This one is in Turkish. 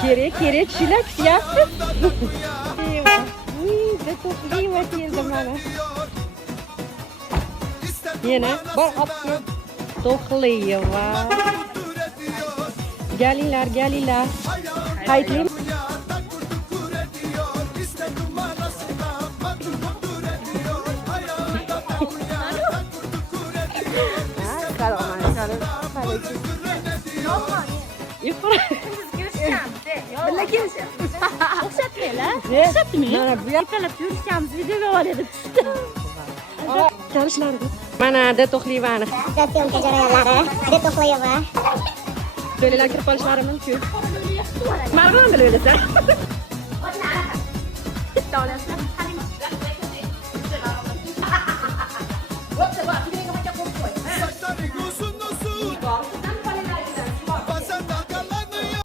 Kerak, chelak kuyapsiz. Juda to'qliyva keldi mana. Yana bor olib kel. To'qliyva. Galinglar. Haytli. Birga kelishamiz. O'xshatmaylar. Mana bu yoq Ertalab ko'rishamiz, videoga oladi tushdi. kelishlari. Mana Deto'xlivani. Syomka jarayonlari, Deto'xliyeva. Bolalar kirib qolishlari mumkin. Marg'ilonda o'ylasan. Bitta olasizlar.